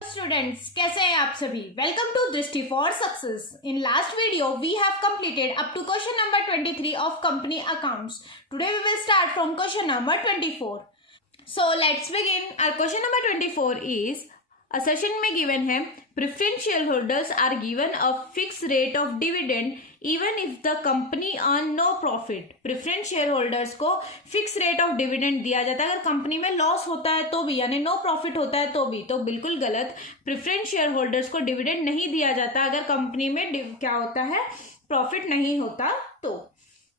Students, कैसे हैं आप सभी। Welcome to Drishti for success. In last video we have completed up to question number 23 of company accounts. Today we will start from question number 24. So let's begin. Our question number 24 is assertion में given है preference shareholders are given a fixed rate of dividend even if the company earn no profit. Preference share holders को fix rate of dividend दिया जाता है अगर company में loss होता है तो भी, यानी नो प्रॉफिट होता है तो भी. तो बिल्कुल गलत. प्रेफरेंस शेयर होल्डर्स को डिविडेंड नहीं दिया जाता अगर कंपनी में क्या होता है, प्रॉफिट नहीं होता तो.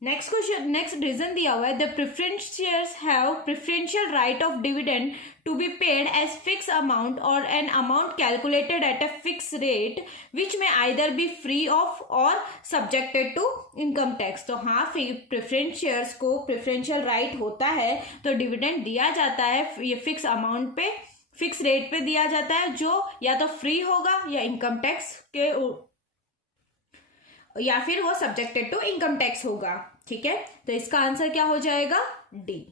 नेक्स्ट क्वेश्चन, नेक्स्ट रीजन दिया हुआ है the preference shares have preferential right of dividend to be paid as fix amount or an amount calculated at a fix rate which may either be free of or subjected to income tax. तो हाँ, preference shares को preferential right होता है तो dividend दिया जाता है ये फिक्स अमाउंट पे, फिक्स रेट पे दिया जाता है जो या तो फ्री होगा या इनकम टैक्स के या फिर वो सब्जेक्टेड टू इनकम टैक्स होगा. ठीक है, तो इसका आंसर क्या हो जाएगा, डी.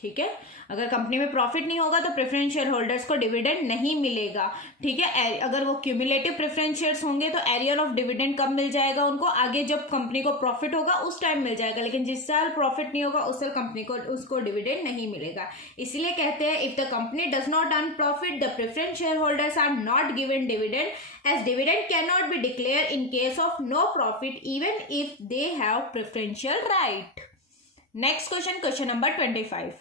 ठीक है, अगर कंपनी में प्रॉफिट नहीं होगा तो प्रेफरेंस शेयर होल्डर्स को डिविडेंड नहीं मिलेगा. ठीक है, अगर वो क्यूमुलेटिव प्रेफरेंस शेयर्स होंगे तो एरियल ऑफ डिविडेंड कब मिल जाएगा उनको, आगे जब कंपनी को प्रॉफिट होगा उस टाइम मिल जाएगा. लेकिन जिस साल प्रॉफिट नहीं होगा उस साल कंपनी को उसको डिविडेंड नहीं मिलेगा. इसलिए कहते हैं if the company does not earn profit the preference share holders are not given dividend as dividend can not be declare in case of no profit even if they have preferential right. Next question, question number 25.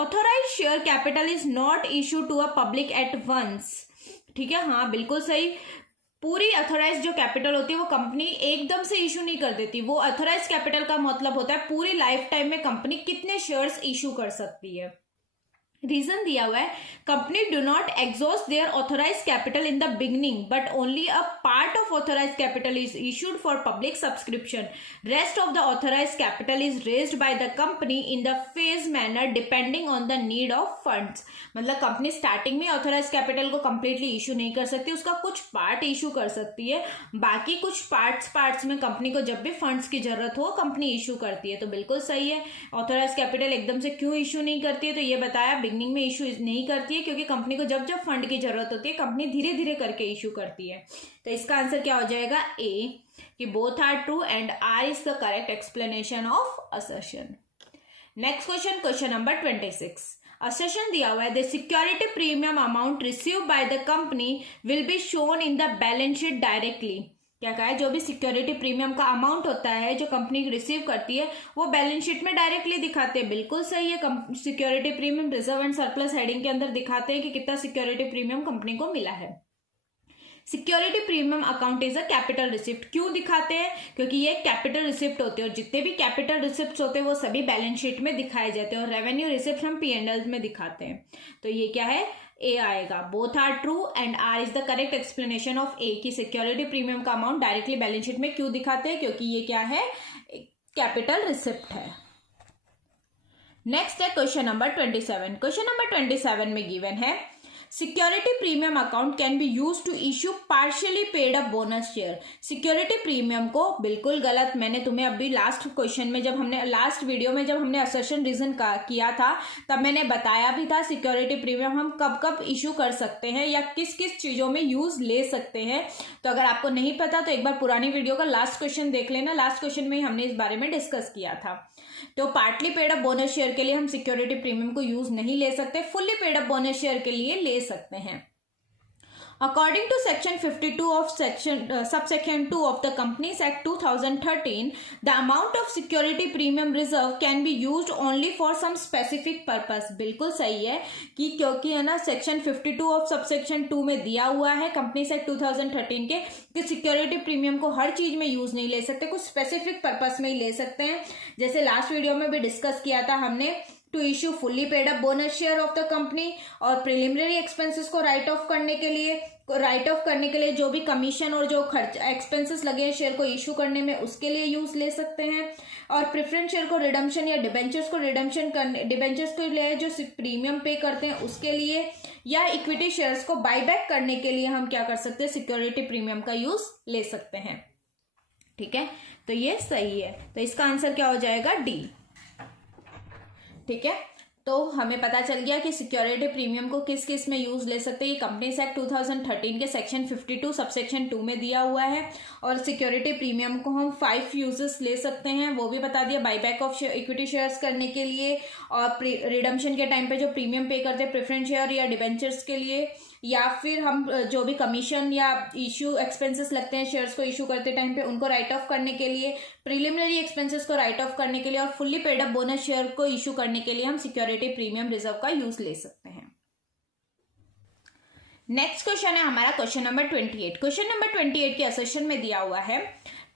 Authorized share capital is not issued to a public at once. ठीक है, हाँ बिल्कुल सही. पूरी authorise जो capital होती है वो कंपनी एकदम से इशू नहीं कर देती. वो अथोराइज कैपिटल का मतलब होता है पूरी लाइफ टाइम में कंपनी कितने शेयर्स इशू कर सकती है. रीजन दिया हुआ है company do not exhaust their authorize capital in the beginning but only a part of authorize capital is issued for public subscription. Rest of the authorize capital is raised by the company in the phase manner depending on the need of funds. मतलब company starting में authorize capital को completely issue नहीं कर सकती, उसका कुछ part issue कर सकती है, बाकी कुछ पार्ट्स में कंपनी को जब भी फंड्स की जरूरत हो कंपनी इशू करती है. तो बिल्कुल सही है. ऑथोराइज कैपिटल एकदम से क्यों इशू नहीं करती है, तो ये बताया बिगनिंग में इशू नहीं करती है क्योंकि कंपनी को जब जब फंड की जरूरत होती है कंपनी धीरे धीरे करके इशू करती है. तो इसका आंसर क्या हो जाएगा, ए, कि both are true and are is the correct explanation of assertion. Next question, question number 26. Assertion दिया हुआ है the security premium amount receive by the company will be shown in the balance sheet directly. क्या कहा है, जो भी security premium का amount होता है जो कंपनी रिसीव करती है वो बैलेंस शीट में डायरेक्टली दिखाते हैं. बिल्कुल सही है. Security premium reserve and surplus heading के अंदर दिखाते हैं कि कितना सिक्योरिटी प्रीमियम कंपनी को मिला है. Security premium account is a capital receipt. क्यों दिखाते हैं, क्योंकि ये कैपिटल रिसिप्ट होते हैं और जितने भी कैपिटल रिसिप्ट होते हैं वो सभी बैलेंस शीट में दिखाए जाते हैं और रेवेन्यू रिसिप्ट हम P&L में दिखाते हैं. तो ये क्या है, ए आएगा. Both are true and are is the correct explanation of A, की सिक्योरिटी प्रीमियम का अमाउंट डायरेक्टली बैलेंस शीट में क्यों दिखाते हैं, क्योंकि ये क्या है, कैपिटल रिसिप्ट है. नेक्स्ट है क्वेश्चन नंबर 27. क्वेश्चन नंबर 27 में गिवन है security premium account can be use to issue partially paid up bonus share. Security premium को बिल्कुल गलत. मैंने तुम्हें अभी लास्ट क्वेश्चन में लास्ट वीडियो में जब हमने असर्शन रीजन किया था तब मैंने बताया भी था सिक्योरिटी प्रीमियम हम कब कब इशू कर सकते हैं या किस किस चीजों में यूज ले सकते हैं. तो अगर आपको नहीं पता तो एक बार पुरानी वीडियो का लास्ट क्वेश्चन देख लेना. लास्ट क्वेश्चन में ही हमने इस बारे में डिस्कस किया था. तो partly paid up bonus share के लिए हम सिक्योरिटी प्रीमियम को यूज नहीं ले सकते, fully paid up bonus share के लिए ले सकते हैं. According to section 52 of subsection 2 of the Companies Act 2013, the amount of security premium reserve can be used only for some specific purpose. बिल्कुल सही है कि क्योंकि है ना सेक्शन 52 ऑफ सबसेक्शन 2 में दिया हुआ है कंपनीज एक्ट 2013 के कि सिक्योरिटी प्रीमियम को हर चीज में यूज नहीं ले सकते, कुछ स्पेसिफिक पर्पस में ही ले सकते हैं. जैसे लास्ट वीडियो में भी डिस्कस किया था हमने, to issue fully paid up bonus share of the company और प्रिलिमिनरी एक्सपेंसेस को राइट ऑफ करने के लिए जो भी कमीशन और जो खर्च एक्सपेंसेस लगे हैं शेयर को इश्यू करने में उसके लिए यूज ले सकते हैं. और प्रेफरेंस शेयर को रिडम्पशन या डिबेंचर्स को रिडम्पशन करने, डिबेंचर्स के लिए जो प्रीमियम पे करते हैं उसके लिए, या इक्विटी शेयर्स को बायबैक करने के लिए हम क्या कर सकते हैं, सिक्योरिटी प्रीमियम का यूज ले सकते हैं. ठीक है, तो ये सही है. तो इसका आंसर क्या हो जाएगा, डी. ठीक है, तो हमें पता चल गया कि सिक्योरिटी प्रीमियम को किस किस में यूज ले सकते हैं। ये कंपनीज एक्ट 2013 के सेक्शन 52 सबसेक्शन 2 में दिया हुआ है। और सिक्योरिटी प्रीमियम को हम 5 यूजेस ले सकते हैं, वो भी बता दिया। बाईबैक ऑफ इक्विटी शेयर्स करने के लिए, और रिडम्पशन के टाइम पे जो प्रीमियम पे करते हैं प्रेफरेंस शेयर या डिबेंचर्स के लिए, या फिर हम जो भी कमीशन या इश्यू एक्सपेंसेस लगते हैं शेयर्स को इशू करते टाइम पे उनको राइट ऑफ करने के लिए, प्रिलिमिनरी एक्सपेंसेस को राइट ऑफ करने के लिए, और fully paid up bonus share को इशू करने के लिए हम सिक्योरिटी प्रीमियम रिजर्व का यूज ले सकते हैं। नेक्स्ट क्वेश्चन है हमारा क्वेश्चन नंबर 28। क्वेश्चन नंबर 28 के असर्शन में दिया हुआ है,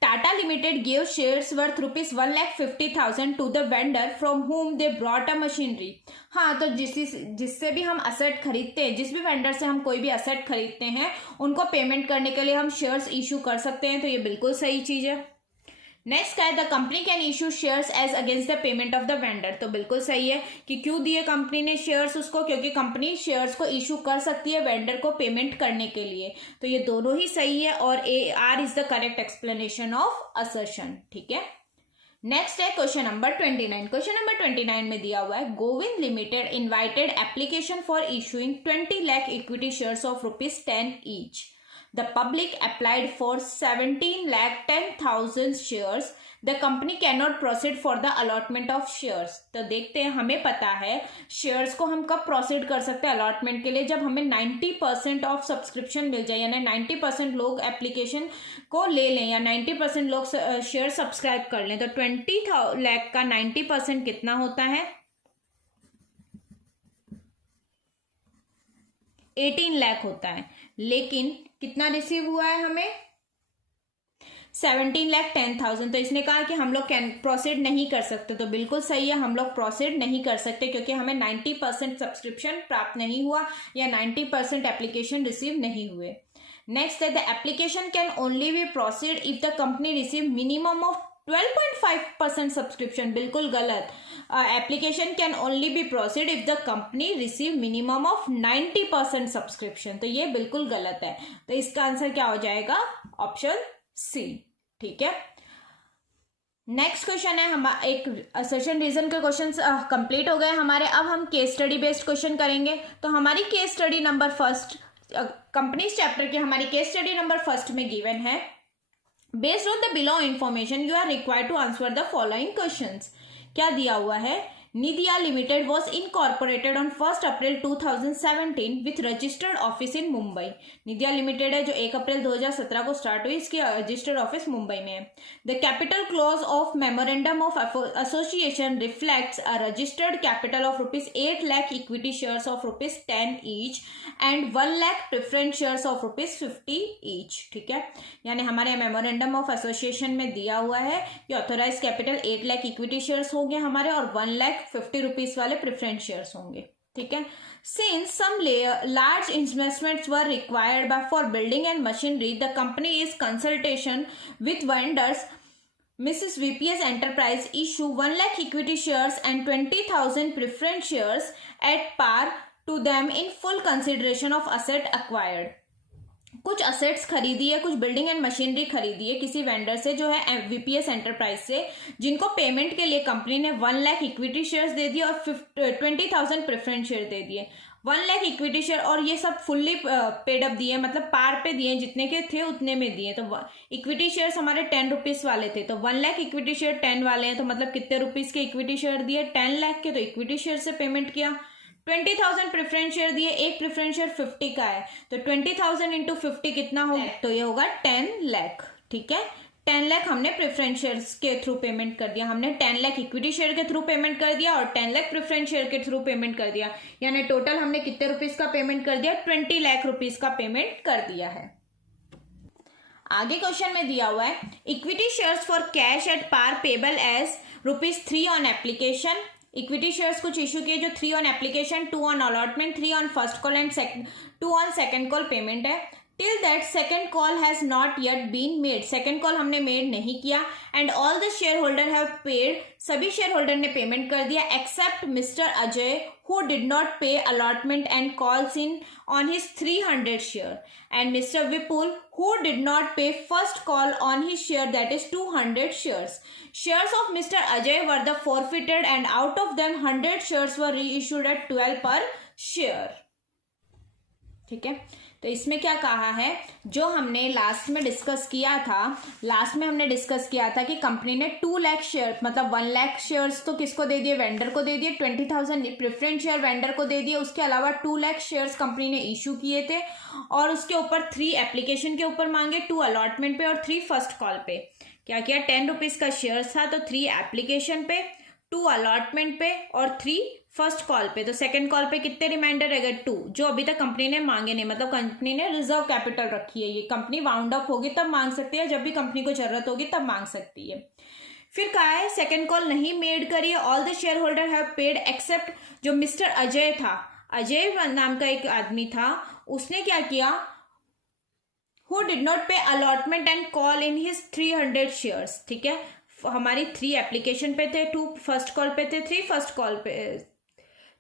Tata limited give shares worth ₹1,50,000 to the vendor from whom they brought a machinery. हाँ, तो जिससे भी हम असेट खरीदते हैं, जिस भी वेंडर से हम कोई भी असेट खरीदते हैं, उनको पेमेंट करने के लिए हम शेयर्स इशू कर सकते हैं। तो ये बिल्कुल सही चीज है। नेक्स्ट है, the company can issue shares as against the payment of the vendor. तो बिल्कुल सही है कि क्यों दिए कंपनी ने शेयर्स उसको, क्योंकि कंपनी शेयर्स को इशू कर सकती है वेंडर को पेमेंट करने के लिए। तो ये दोनों ही सही है और A R is the correct explanation of assertion. ठीक है। नेक्स्ट है क्वेश्चन नंबर 29। क्वेश्चन नंबर 29 में दिया हुआ है, Govind limited invited application for issuing 20 lakh equity shares of ₹10 each. The public applied for 17,10,000 shares. The company cannot proceed for the allotment of shares. तो देखते हैं, हमें पता है शेयर्स को हम कब प्रोसीड कर सकते हैं अलॉटमेंट के लिए, जब हमें 90% ऑफ सब्सक्रिप्शन मिल जाए, यानी 90% लोग एप्लीकेशन को ले लें या 90% लोग शेयर सब्सक्राइब कर लें। तो 20 लाख का 90% कितना होता है? 18 लाख होता है। लेकिन कितना रिसीव हुआ है हमें? 17,10,000। तो इसने कहा कि हम लोग प्रोसीड नहीं कर सकते। तो बिल्कुल सही है, हम लोग प्रोसीड नहीं कर सकते क्योंकि हमें 90% सब्सक्रिप्शन प्राप्त नहीं हुआ या 90% एप्लीकेशन रिसीव नहीं हुए। नेक्स्ट है, the application can only be proceed if the company receive minimum of 12.5% subscription. बिल्कुल गलत। Application can only be proceed if the company receive minimum of 90% subscription. तो ये बिल्कुल गलत है। तो इसका आंसर क्या हो जाएगा? Option C. ठीक है। नेक्स्ट क्वेश्चन है, हम एक असर्शन रीजन के क्वेश्चन कंप्लीट हो गए हमारे। अब हम केस स्टडी बेस्ड क्वेश्चन करेंगे। तो हमारी case study number first, companies chapter की हमारी केस स्टडी नंबर फर्स्ट में गिवन है, based on the below information you are required to answer the following questions. क्या दिया हुआ है? Nidiya limited was incorporated on 1 April 2017 with registered office in Mumbai. Nidiya limited है जो 1 अप्रैल 2017 को स्टार्ट हुई, इसकी रजिस्टर्ड ऑफिस मुंबई में है। The capital clause of memorandum of association reflects a registered capital of ₹8 lakh equity shares of ₹10 each and 1 lakh preference shares of ₹50 each. ठीक है। यानी हमारे मेमोरेंडम ऑफ एसोसिएशन में दिया हुआ है कि authorize capital 8 lakh equity shares होंगे हमारे और 1 लाख ₹50 वाले प्रेफरेंस शेयर्स होंगे। ठीक है। Since some large investments were required for building and machinery, the company is consultation with vendors Mrs. VPS Enterprise issue 1 lakh equity shares and 20,000 preference shares at par to them in full consideration of asset acquired. कुछ assets खरीदी है, कुछ building and machinery खरीदी है किसी vendor से जो है वीपीएस एंटरप्राइज से, जिनको पेमेंट के लिए कंपनी ने 1 लाख इक्विटी शेयर्स दे दिए और 20,000 प्रेफरेंस शेयर दे दिए। 1 लाख इक्विटी शेयर और ये सब फुल्ली पेड अप दिए, मतलब पार पे दिए, जितने के थे उतने में दिए। तो इक्विटी शेयर्स हमारे 10 रुपीज वाले थे, तो 1 लाख इक्विटी शेयर 10 वाले हैं, तो मतलब कितने रुपीज के इक्विटी शेयर दिए? 10 लाख के। तो इक्विटी शेयर से पेमेंट किया। 20,000 प्रेफरेंस शेयर दिए, एक प्रेफरेंस शेयर 50 का है, तो 20,000 इंटू 50 कितना होगा? तो ये होगा 10 लाख। ठीक है। 10 लाख हमने प्रेफरेंस शेयर्स के थ्रू पेमेंट कर दिया, हमने 10 लाख इक्विटी शेयर के थ्रू पेमेंट कर दिया और 10 लाख प्रेफरेंस शेयर के थ्रू पेमेंट कर दिया। यानी टोटल हमने कितने रुपीस का पेमेंट कर दिया? 20 लाख रुपीस का पेमेंट कर दिया है। आगे क्वेश्चन में दिया हुआ है, equity shares for cash at par payable as ₹3 on application. Equity shares कुछ इशू किए जो 3 on application, 2 on allotment, 3 on first call and 2 on second call payment है। Till that second call has not yet been made, second call हमने made नहीं किया, and all the share holder have paid, सभी share holder ने payment कर दिया, except mister Ajay who did not pay allotment and calls in on his 300 share, and Mr. Vipul who did not pay first call on his share, that is 200 shares. Shares of Mr. Ajay were the forfeited and out of them 100 shares were reissued at 12 per share. ठीक है, तो इसमें क्या कहा है, जो हमने last में डिस्कस किया था, लास्ट में हमने डिस्कस किया था कि कंपनी ने 2 लाख शेयर मतलब 1 लाख शेयर्स तो किसको दे दिए, वेंडर को दे दिए, 20,000 प्रेफरेंस शेयर वेंडर को दे दिए, उसके अलावा 2 लाख शेयर्स कंपनी ने इशू किए थे, और उसके ऊपर 3 एप्लीकेशन के ऊपर मांगे, 2 अलॉटमेंट पे और 3 फर्स्ट कॉल पे। क्या किया, 10 रुपीज का शेयर था तो 3 एप्लीकेशन पे, 2 अलॉटमेंट पे और 3 फर्स्ट कॉल पे। तो सेकंड कॉल पे कितने रिमाइंडर रहेगा, 2, जो अभी तक कंपनी ने मांगे नहीं, मतलब कंपनी ने रिजर्व कैपिटल रखी है, ये कंपनी वाउंड अप होगी तब मांग सकती है, जब भी कंपनी को जरूरत होगी तब मांग सकती है। फिर कहा है सेकंड कॉल नहीं मेड करिए, all the share holder have paid except जो मिस्टर अजय था, अजय नाम का एक आदमी था, उसने क्या किया, हु डिड नॉट पे allotment and call in his 300 shares. ठीक है, हमारी 3 एप्लीकेशन पे थे, 2 फर्स्ट कॉल पे थे, 3 फर्स्ट कॉल पे,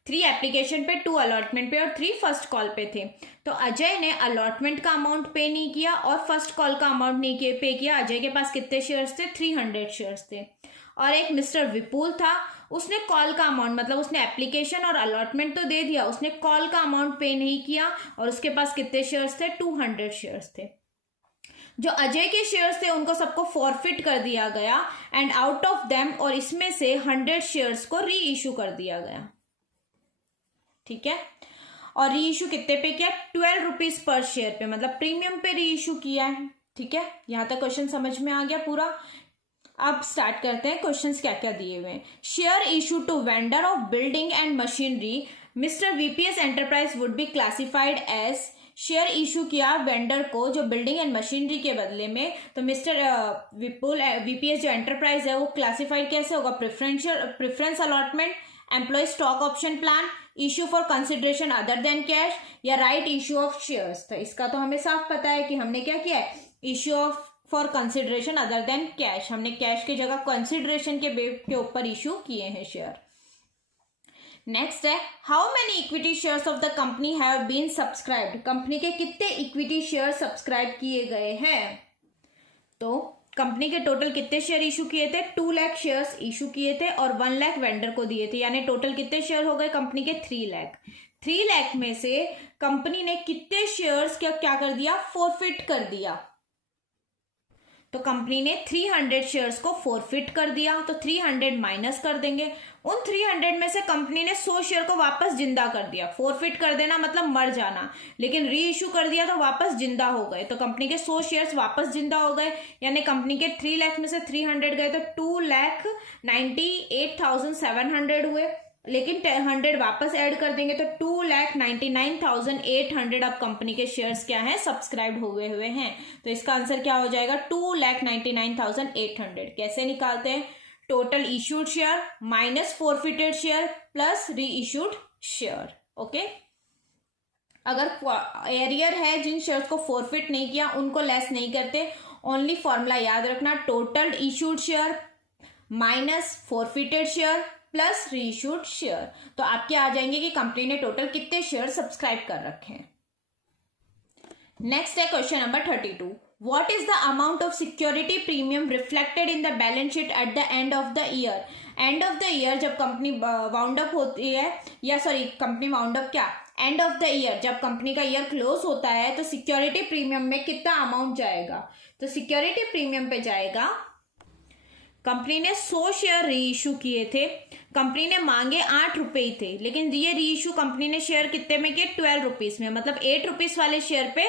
3 एप्लीकेशन पे, 2 अलॉटमेंट पे और 3 फर्स्ट कॉल पे थे। तो अजय ने अलॉटमेंट का अमाउंट पे नहीं किया और फर्स्ट कॉल का अमाउंट नहीं पे किया। अजय के पास कितने शेयर्स थे, 300 शेयर्स थे। और एक मिस्टर विपुल था, उसने कॉल का अमाउंट मतलब उसने एप्लीकेशन और अलॉटमेंट तो दे दिया, उसने कॉल का अमाउंट पे नहीं किया, और उसके पास कितने शेयर्स थे, 200 शेयर्स थे। जो अजय के शेयर्स थे उनको सबको फॉरफिट कर दिया गया, एंड आउट ऑफ देम, और इसमें से 100 शेयर्स को री इशू कर दिया गया। ठीक है, और री इशू कितने पे किया, 12 रुपीज पर शेयर पे, मतलब प्रीमियम पे री इशू किया है। ठीक है, यहां तक क्वेश्चन समझ में आ गया पूरा। अब स्टार्ट करते हैं, क्वेश्चंस क्या क्या दिए हुए हैं। Share issue to vendor of building and machinery mister VPS enterprise would be classified as, share issue किया वेंडर को जो बिल्डिंग एंड मशीनरी के बदले में, तो मिस्टर विपुल वीपीएस जो एंटरप्राइज है वो क्लासिफाइड कैसे होगा, preference allotment, employ stock option plan, issue for consideration other than cash, या राइट इशू ऑफ शेयर्स। तो इसका तो हमें साफ पता है कि हमने क्या किया है, issue of for consideration other than cash, हमने कैश की जगह कंसिडरेशन के ऊपर इशू किए हैं शेयर। नेक्स्ट है, how many equity shares of the company have been subscribed, company के कितने इक्विटी शेयर सब्सक्राइब किए गए हैं। तो कंपनी के टोटल कितने शेयर इशू किए थे, 2 लाख शेयर्स इशू किए थे और 1 लाख वेंडर को दिए थे, यानी टोटल कितने शेयर हो गए कंपनी के, 3 लाख। 3 लाख में से कंपनी ने कितने शेयर्स क्या कर दिया, फॉरफिट कर दिया। तो कंपनी ने 300 शेयर्स को फॉरफिट कर दिया, तो 300 माइनस कर देंगे, उन 300 में से कंपनी ने 100 शेयर को वापस जिंदा कर दिया। फॉरफिट कर देना मतलब मर जाना, लेकिन री इशू कर दिया तो वापस जिंदा हो गए, तो कंपनी के 100 शेयर्स वापस जिंदा हो गए, यानी कंपनी के 3 लाख में से 300 गए तो 2,98,700 हुए, लेकिन 100 वापस ऐड कर देंगे तो 2,99,800 अब कंपनी के शेयर्स क्या हैं, सब्सक्राइब हुए हैं। तो इसका आंसर क्या हो जाएगा, 2,99,800। कैसे निकालते हैं, total issued share minus forfeited share plus री इश्यूड शेयर। ओके, अगर एरियर है जिन शेयर्स को फॉरफिट नहीं किया उनको लेस नहीं करते, ओनली फॉर्मूला याद रखना, total issued share minus forfeited share plus reissued share. तो आपके आ जाएंगे कि कंपनी ने टोटल कितने शेयर सब्सक्राइब कर रखे हैं। नेक्स्ट है question number 32, what is the amount of security premium reflected in the balance sheet at the end of the year. End of the year जब कंपनी वाउंड अप होती है, या sorry company wound up क्या, end of the year जब company का year close होता है तो सिक्योरिटी प्रीमियम में कितना अमाउंट जाएगा। तो सिक्योरिटी प्रीमियम पे जाएगा, कंपनी ने 100 शेयर री इशू किए थे, कंपनी ने मांगे 8 रुपए ही थे, लेकिन ये री इशू कंपनी ने शेयर कितने में किए, 12 रुपीज में, मतलब 8 रुपीज वाले शेयर पे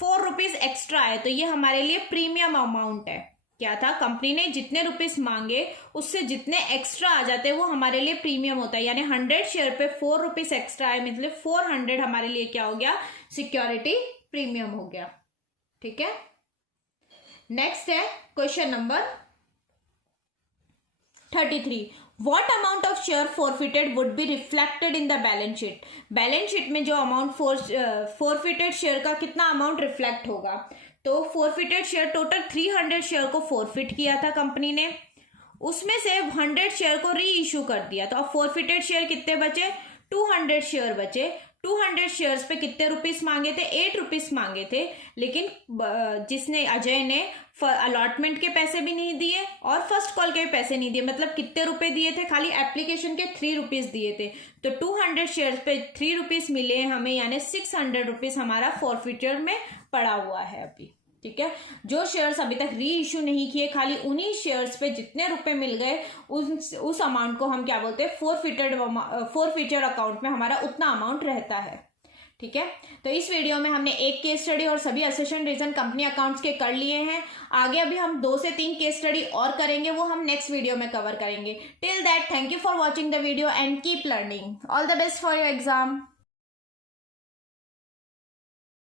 4 रुपीज एक्स्ट्रा है, तो ये हमारे लिए प्रीमियम अमाउंट है। क्या था, कंपनी ने जितने रुपीज मांगे उससे जितने एक्स्ट्रा आ जाते हैं वो हमारे लिए प्रीमियम होता है, यानी 100 शेयर पे 4 रुपीज एक्स्ट्रा है, मतलब 400 हमारे लिए क्या हो गया, सिक्योरिटी प्रीमियम हो गया। ठीक है, नेक्स्ट है question number 33, what amount of share forfeited would be reflected in the balance sheet. Balance sheet में जो अमाउंट फॉरफिटेड शेयर का कितना अमाउंट रिफ्लेक्ट होगा। तो फॉरफिटेड शेयर टोटल 300 शेयर को फॉरफिट किया था कंपनी ने, उसमें से 100 शेयर को री इशू कर दिया। तो अब फॉरफिटेड शेयर कितने बचे, 200 शेयर बचे। 200 शेयर्स पे कितने रुपीस मांगे थे, 8 रुपीस मांगे थे। लेकिन जिसने अजय ने अलॉटमेंट के पैसे भी नहीं दिए और फर्स्ट कॉल के भी पैसे नहीं दिए, मतलब कितने रुपए दिए थे, खाली एप्लीकेशन के 3 रुपीस दिए थे। तो 200 शेयर्स पे 3 रुपीस मिले हमें, यानी 600 रुपीस हमारा फॉरफिटर में पड़ा हुआ है अभी। ठीक है, जो शेयर्स अभी तक री इशू नहीं किए, खाली उन्हीं शेयर्स पे जितने रुपए मिल गए उस अमाउंट को हम क्या बोलते हैं, फॉरफिटर अकाउंट में हमारा उतना अमाउंट रहता है। ठीक है, तो इस वीडियो में हमने एक केस स्टडी और सभी असेशन रीजन कंपनी अकाउंट्स के कर लिए हैं। आगे अभी हम 2 से 3 केस स्टडी और करेंगे, वो हम नेक्स्ट वीडियो में कवर करेंगे। Till that, thank you for watching the video and keep learning. All the best for your exam.